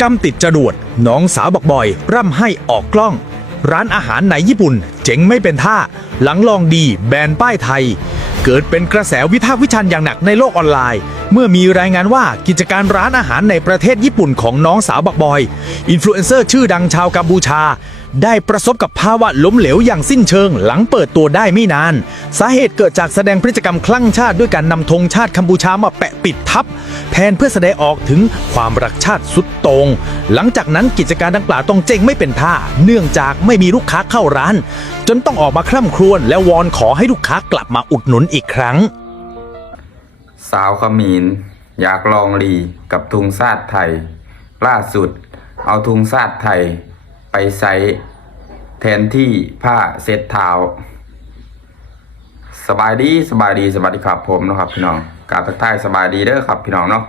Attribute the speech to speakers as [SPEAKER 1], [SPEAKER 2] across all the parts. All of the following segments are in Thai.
[SPEAKER 1] กรรมติดจรวดน้องสาวบอกบอย ร่ำให้ออกกล้อง ร้านอาหารในญี่ปุ่น เจ๋งไม่เป็นท่า หลังลองดีแบนป้ายไทย เกิดเป็นกระแสวิพากษ์วิจารณ์อย่างหนักในโลกออนไลน์ เมื่อมีรายงานว่ากิจการร้านอาหารในประเทศญี่ปุ่นของน้องสาวบักบอย อินฟลูเอนเซอร์ชื่อดังชาวกัมพูชา ได้ประสบกับภาวะล้มเหลวอย่างสิ้นเชิงหลังเปิดตัวได้ไม่นาน สาเหตุเกิดจากแสดงพฤติกรรมคลั่งชาติด้วยการนำธงชาติกัมพูชามาแปะปิดทับแทนเพื่อแสดงออกถึงความรักชาติสุดโตรง หลังจากนั้นกิจการดังกล่าวต้องเจ๊งไม่เป็นท่า เนื่องจากไม่มีลูกค้าเข้าร้าน จนต้องออกมาคร่ำครวญและวอนขอให้ลูกค้ากลับมาอุดหนุนอีกครั้ง
[SPEAKER 2] สาวขมีนอยากลองลีกับทุงซาดไทย ล่าสุด เอาทุงซาดไทย ใส่แทนที่ผ้าเซ็ตเท้า สบายดีสบายดีสวัสดีครับผมนะครับพี่น้องกาบทักทายสบายดีเด้อครับพี่น้องเนาะ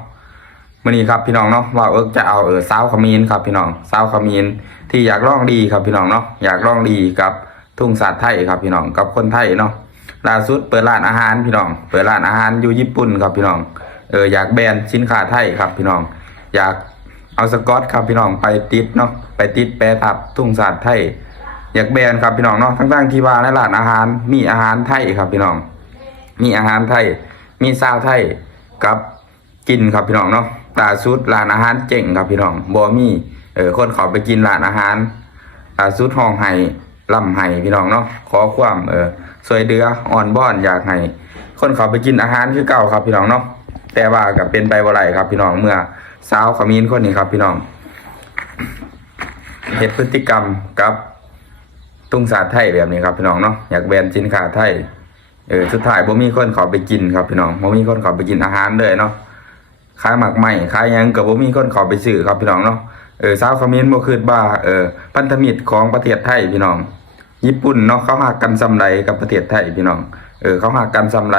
[SPEAKER 2] มื่อนี้ครับพี่น้องเนาะว่าเอิกจะเอาเออสาวขมีนครับพี่น้องสาวขมีนที่อยากลองดีครับพี่น้องเนาะอยากลองดีกับทุ่งศาสตร์ไทยครับพี่น้องกับคนไทยเนาะล่าสุดเปิดร้านอาหารพี่น้อง เปิดร้านอาหารอยู่ญี่ปุ่นครับพี่น้องเอออยากแบรนด์สินค้าไทยครับพี่น้อง อยาก เอาสกอตครับพี่น้องไปติดเนาะไปติดแปรทับทุ่งศาสตร์ไทยอยากแบนครับพี่น้องเนาะทั้งๆที่ว่าในร้านอาหารมีอาหารไทยครับพี่น้อง มีอาหารไทย มีซาวไทยกับกินครับพี่น้องเนาะล่าสุดร้านอาหารเจ๋งครับพี่น้องบ่มีเออคนเขาไปกินร้านอาหารล่าสุดห้องไห้ลำไห้พี่น้องเนาะขอความเออสวยเดืออ่อนบ้อนอยากให้คนเขาไปกินอาหารคือเก่าครับพี่น้องเนาะแต่ว่าก็เป็นไปบ่ไรครับพี่น้องเมื่อ สาวขมิ้นคนนี้ครับ พี่น้องเหตุพฤติกรรมกับตุ้งสาไทยแบบนี้ครับพี่น้องเนาะอยากแบนสินค้าไทยเออสุดท้ายบ่มีคนเขาไปกินครับพี่น้องบ่มีคนเขาไปกินอาหารเลยเนาะขายหมักใหม่ขายยังก็บ่มีคนเขาไปซื้อครับพี่น้องเนาะเออสาวคอมเมนบ่คืดว่าเออพันธมิตรของประเทศไทยพี่น้อง ญี่ปุ่นเนาะเขาหากกันซำไรกับประเทศไทยพี่น้องเออเขาหากันซำไร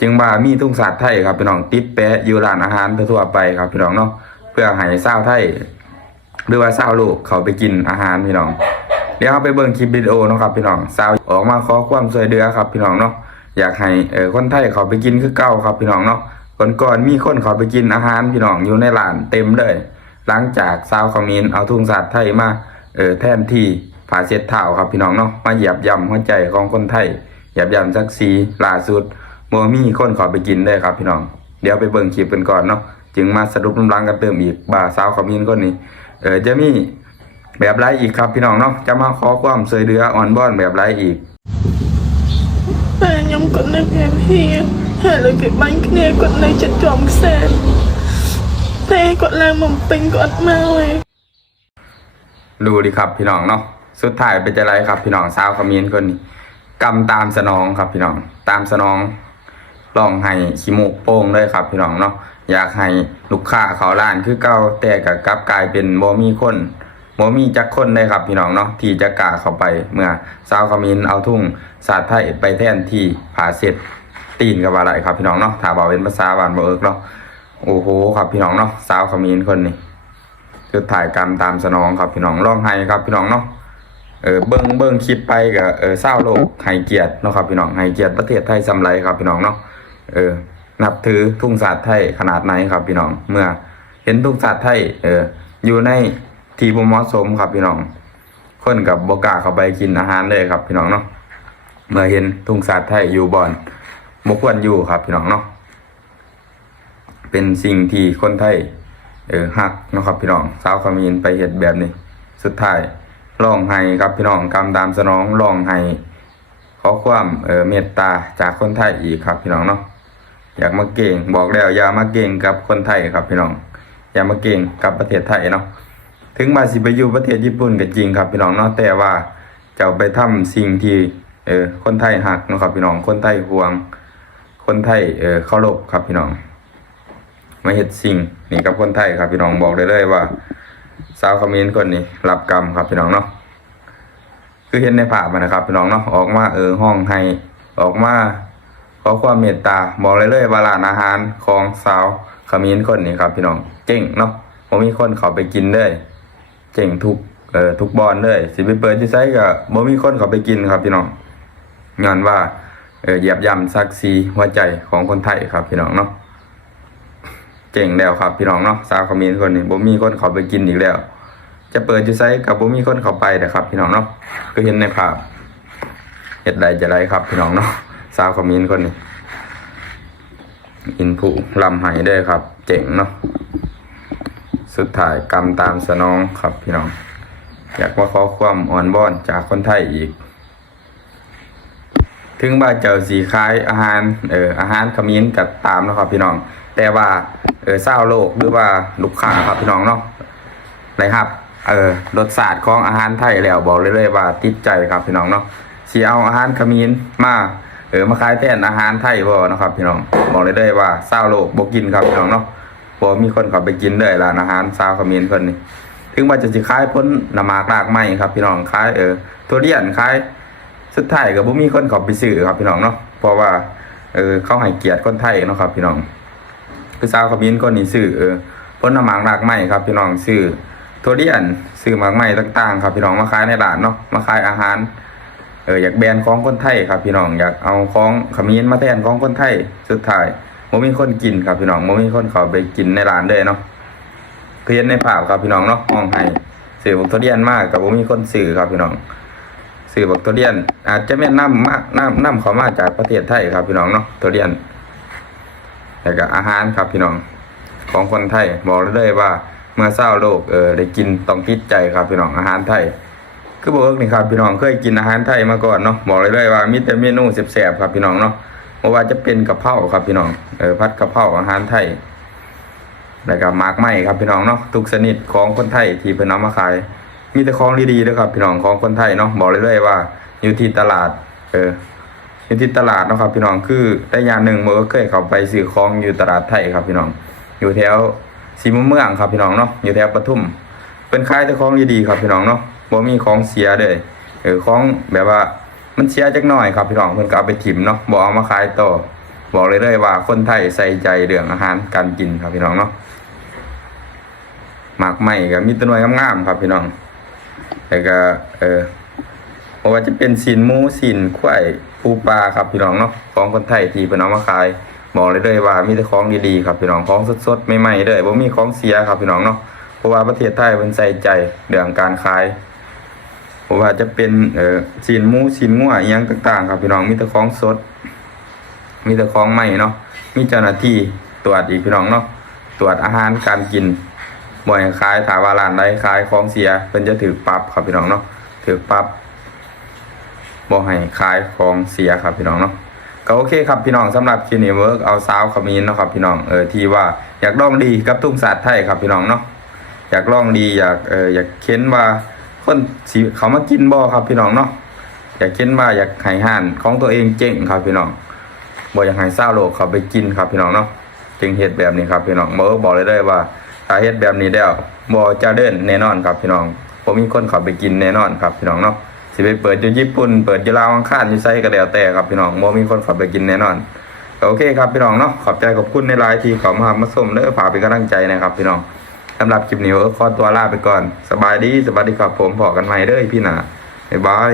[SPEAKER 2] จึงว่ามีทุ่งสาดไทยครับพี่น้องติดแปะอยู่ร้านอาหารทั่วไปครับพี่น้องเนาะเพื่อให้ชาวไทยหรือว่าชาวโลกเขาไปกินอาหารพี่น้องเดี๋ยวเราไปเบิ่งคลิปวิดีโอเนาะครับพี่น้องสาวออกมาขอความช่วยเหลือครับพี่น้องเนาะอยากให้เออคนไทยเขาไปกินคือเก่าครับพี่น้องเนาะก่อนก่อนมีคนเขาไปกินอาหารพี่น้องอยู่ในร้านเต็มเลย หลังจากสาวขมีนเอาทุ่งสัตว์ไทยมาเออแทนที่ผาเช็ดเท้าครับพี่น้องเนาะมาเหยียบย่ำหัวใจของคนไทยเหยียบย่ำสักสีล่าสุด บ่มีคนขอไปกินได้ครับพี่น้อง เดี๋ยวไปเบิ่งคลิปกันก่อนเนาะจึงมาสรุปลำลังกันเติมอีกบ่าสาวขมิ้นคนนี้เออจะมีแบบไรอีกครับพี่น้องเนาะจะมาขอความเสยเดืออ่อนบ้อนแบบไรอีก
[SPEAKER 3] Ben yang kot nak happy. Hello ke bang kena kot nak chat jom sen. Teh kot lang memping kot mau eh.
[SPEAKER 2] รู้ดิครับพี่น้องเนาะสุดท้ายเป็นจะไรครับพี่น้องสาวขมิ้นคนนี้กำตามสนองครับพี่น้อง ตามสนอง ลองให้ขี้มูกโป้งเลยครับ พี่น้องเนาะอยากให้ลูกค้าเขาร้านคือเก่าแต่กับกลับกลายเป็นบ่มีคนบ่มีจักคนเลยครับพี่น้องเนาะที่จะกล้าเข้าไปเมื่อสาวขมินเอาทุ่งสาดไทยไปแทนที่ผาเสร็จตีนกับอะไรครับพี่น้องเนาะถ้าบอกเป็นภาษาบ้านบ่เอิกเนาะโอ้โหครับพี่น้องเนาะสาวขมินคนนี้คือถ่ายกรรมตามสนองครับพี่น้องร้องไห้ครับพี่น้องเนาะเออเบิ้งเบิ้งคลิปไปกับเออเศร้าโลกให้เกียรติเนาะครับพี่น้องให้เกียรติประเทศไทยสำไรครับพี่น้องเนาะ เออ นับถือทุ่งศาสตร์ไทยขนาดไหนครับพี่น้อง เมื่อ เห็นทุ่งศาสตร์ไทยเออ อยู่ในที่บ่เหมาะสมครับพี่น้อง คนกับบกาเข้าไปกินอาหารเลยครับพี่น้องเนาะ เมื่อเห็นทุ่งศาสตร์ไทยอยู่บ่อนบควรอยู่ครับพี่น้องเนาะ เป็นสิ่งที่คนไทยเออหักนะครับพี่น้องสาวขมินไปเฮ็ดแบบนี้ สุดท้ายร้องไห้ครับพี่น้องกำตามสนองร้องไห้ขอความเออเมตตาจากคนไทยอีกครับพี่น้องเนาะ อยากมาเก่งบอกแล้วอย่ามาเก่งกับคนไทยครับพี่น้อง อย่ามาเก่งกับประเทศไทยเนาะถึงมาสิไปอยู่ประเทศญี่ปุ่นก็จริงครับพี่น้องเนาะแต่ว่าจะไปทำสิ่งที่เออคนไทยหักนะครับพี่น้องคนไทยห่วง คนไทยเออเคารพครับพี่น้องมาเฮ็ดสิ่งนี่กับคนไทยครับพี่น้องบอกได้เลยว่าสาวคอมเมนต์คนนี้รับกรรมครับพี่น้องเนาะคือเห็นในภาพมันนะครับพี่น้องเนาะออกมาเออห้องให้ออกมา ขอความเมตตาบอกเลยเลยว่าร้านอาหารของสาวคอมเมนคนนี้ครับ พี่น้องเก่งเนาะผมมีคนเขาไปกินเลยเก่งทุกเอ่อทุกบอลเลยสิไปเปิดที่ไซก็บ่มีคนเขาไปกินครับ พี่น้องย้อนว่าเออหยียบย่ำศักดิ์ศรีหัวใจของคนไทยครับ พี่น้องเนาะเก่งแล้วครับ พี่น้องเนาะสาวขมิ้นคนนี้บ่มีคนเขาไปกินอีกแล้ว จะเปิดอยู่ไซกับบ่มีคนเขาไปนะครับ พี่น้องเนาะก็เห็นในภาพเฮ็ดใดจะไรครับ พี่น้องเนาะ สาวขมิ้นคนนี้ อินผูลำไหายได้ครับ เจ๋งเนาะสุดท้ายกรรมตามสนองครับพี่น้อง อยากมาขอความอ่อนบอนจากคนไทยอีก ถึงว่าเจ้าสีคล้ายอาหารเอออาหารขมิ้นกับตามนะครับพี่น้อง แต่ว่าเออเศร้าโลกหรือว่าลูกค้าครับพี่น้องเนาะไรครับเออรสชาติของอาหารไทยแล้วบอกเลยเลยว่าติดใจครับพี่น้องเนาะสีเอาอาหารขมิ้นมา เออมาขายแทนอาหารไทยบ่นะครับ พี่น้องบอกเลยเลยว่าเศร้าโลกบ่กินครับพี่น้องเนาะบ่มีคนเขาไปกินเลยร้านอาหารซาวขมิ้นเพิ่นนี่ถึงว่าจะสิขายพ้นนำมากรากไม้ครับ พี่น้องขายเออตัวเดียนขายสุดท้ายก็บ่มีคนเขาไปซื้อครับพี่น้องเนาะเพราะว่าเออเขาให้เกียรติคนไทยเนาะครับ พี่น้องคือสาวขมิ้นคนนี้ซื้อเออพ้นนำมากรากไม้ครับ พี่น้องซื้อตัวเดียนซื้อหมากไม้ต่างๆ ครับพี่น้องมาขายในร้านเนาะมาขายอาหาร เอออยากแบนของคนไทยครับพี่น้องอยากเอาของขมิ้นมาแทนของคนไทยสุดท้ายบ่มีคนกินครับพี่น้องบ่มีคนเขาไปกินในร้านเลยเนาะเพียนในภาพครับพี่น้องเนาะห้องให้สื่อบักตัวเดียนมากกับผมมีคนสื่อครับพี่น้องสื่อบักตัวเดียน อาจจะแม่นนำมากนำนำเขามาจากประเทศไทยครับพี่น้องเนาะตัวเดียนแล้วก็อาหารครับพี่น้องของคนไทยบอกเลยเลยว่าเมื่อเศร้าโลกเออได้กินต้องติดใจครับพี่น้องอาหารไทย คือบอกนี่ครับพี่น้องเคยกินอาหารไทยมาก่อนเนาะบอกเลยเลยว่ามีแต่เมนูแซ่บๆครับพี่น้องเนาะเพราะว่าจะเป็นกะเพราครับพี่น้องเออพัดกะเพราอาหารไทยแล้วก็มากไหมครับพี่น้องเนาะทุกชนิดของคนไทยที่เพิ่นเอามาขาย มีแต่ของดีๆด้วยครับพี่น้องของคนไทยเนาะบอกเลยเลยว่า อยู่ที่ตลาด เอออยู่ที่ตลาดเนาะครับ พี่น้องคือได้ยางหนึ่งเมื่อเคยเข้าไปซื้อของอยู่ตลาดไทยครับพี่น้อง อยู่แถวสีมุมเมืองครับพี่น้องเนาะอยู่แถวปทุมเป็นขายแต่ของดีๆครับพี่น้องเนาะ บ่มีของเสียเลยเออของแบบว่ามันเสียจักหน่อยครับพี่น้องเพิ่นก็เอาไปถิ่มเนาะบ่เอามาขายต่อบอกเลยเลยว่าคนไทยใส่ใจเรื่องอาหารการกินครับพี่น้องเนาะหมากไหม้ก็มีตัวหน่วยงามๆครับพี่น้องแล้วก็เออเพราะว่าจะเป็นสินหมูสินควายปูปลาครับพี่น้องเนาะของคนไทยที่เป็นเอามาขายบอกเลยเลยว่ามีแต่ของดีๆครับพี่น้องของสดๆใหม่ๆเลยบ่มีของเสียครับพี่น้องเนาะเพราะว่าประเทศไทยเป็นใส่ใจเรื่องการขาย เพราะว่าจะเป็นเออสินมูสินงัวอหยังต่างๆ ครับพี่น้องมีแต่ของสด มีแต่ของใหม่เนาะมีเจ้าหน้าที่ตรวจอีกพี่น้องเนาะตรวจอาหารการกินบ่อยขายถาวาร้านใดขายของเสียเพิ่นจะถือปรับครับพี่น้องเนาะถือปรับบ่ให้ขายของเสียครับพี่น้องเนาะก็โอเคครับพี่น้องสำหรับคลินี้เวิร์กเอาซาวขมิ้นเนาะครับพี่น้องเออที่ว่าอยากลองดีกับทุ่งสัตว์ไทยครับพี่น้องเนาะอยากลองดีอยากเอออยากเค้นว่า คนสิเขามากินบ่ครับพี่น้องเนาะอยากเค้นว่าอยากให้ห่านของตัวเองเจ๋งครับพี่น้องบ่อยากให้เศร้าโลกเขาไปกินครับพี่น้องเนาะจึงเฮ็ดแบบนี้ครับพี่น้องเบิร์กบอกเลยได้ว่าถ้าเฮ็ดแบบนี้แล้วบ่จะเดินแน่นอนครับพี่น้องผมมีคนเขาไปกินแน่นอนครับพี่น้องเนาะสิไปเปิดอยู่ญี่ปุ่นเปิดอยู่ลาวอังคารอยู่ไสก็แล้วแต่ครับพี่น้องบ่มีคนเขาไปกินแน่นอนโอเคครับพี่น้องเนาะขอบใจขอบคุณในไลน์ที่เขามามาส่งเด้อฝากเป็นกำลังใจนะครับพี่น้อง สำหรับคลิปนี้เอขอตัวลาไปก่อน สบายดีสวัสดีครับผมพอกันใหม่เด้อพี่หนาบ๊ายบาย